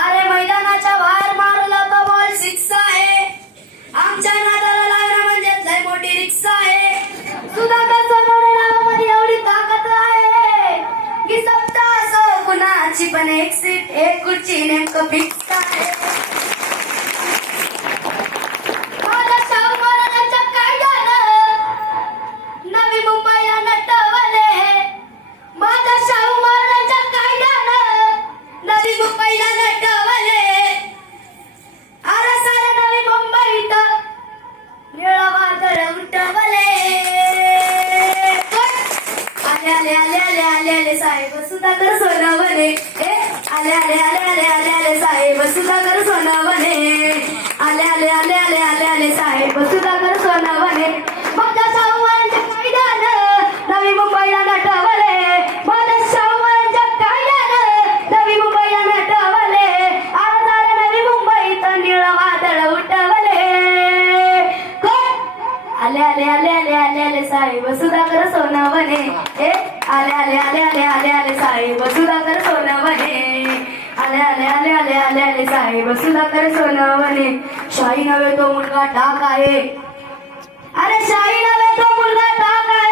अरे मैदानाच्या बाहेर मारला तो बॉल सिक्स आहे. आमच्या नादाला लागला म्हणजे लय मोठी रिक्षा आहे. सुधाकर सोनवणे नावामध्ये एवढी ताकद आहे. की सप्ताह असो कुणाची पण एक सीट एक खुर्ची नेमकं फिक्स आले साहेब सुधाकर सोनवणे. ए आले आले आले आले आले आले साहेब सुधाकर सोनवने आले आले आले आले आले आले साहेब सुधाकर बने हे आले आले आले आले आले आले साहेब सुधाकर बने आले आले आले आले आले आले साहेब सुधाकर बने शाही नव्हे तो मुलगा टाक आहे अरे शाही नव्हे तो मुलगा टाक आहे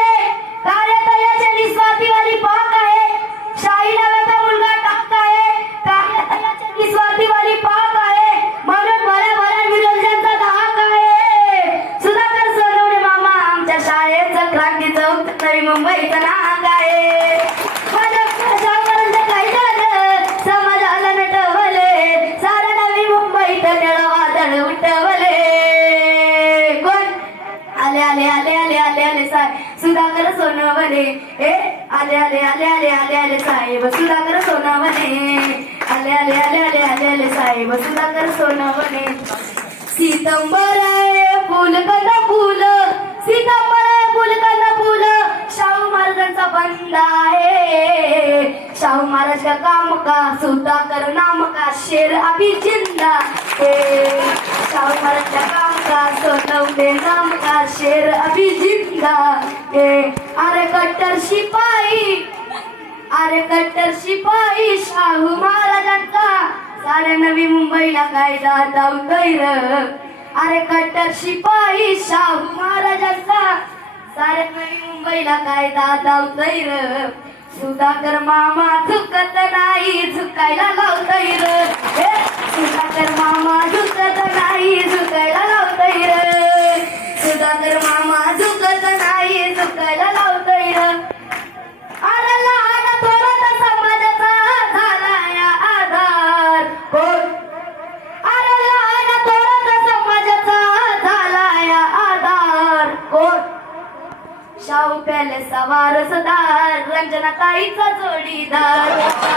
शाळेचं क्रांती चौक नवी मुंबईचं नाग आहे माझ्या शाहूराजांच्या कायद्यानं समाजाला नटवले साऱ्या नवी मुंबईत निळं वादळ उठवले कोण आले आले आले आले आले आले साहेब सुधाकर सोनवणे ए आले आले आले आले आले आले साहेब सुधाकर सोनवणे आले आले आले आले आले आले साहेब सुधाकर सोनवणे सितंबर त्यांचा महाराजांचा बंद आहे. शाहू महाराज का काम का सुता कर नाम का शेर अभी जिंदा है शाहू महाराज का काम का सोनवले नाम का शेर अभी जिंदा है अरे कट्टर शिपाई अरे कट्टर शिपाई शाहू महाराजांचा. साऱ्या नवी मुंबईला कायदा धावतोय र अरे कट्टर शिपाई शाहू महाराजांचा. साऱ्या नवी मुंबईला कायदा धावतोय र? सुधाकर मामा झुकत नाही झुकायला लावतय र. सुधाकर मामा झुकत शाहू सवार सदार रंजना ताईचा जोडीदार.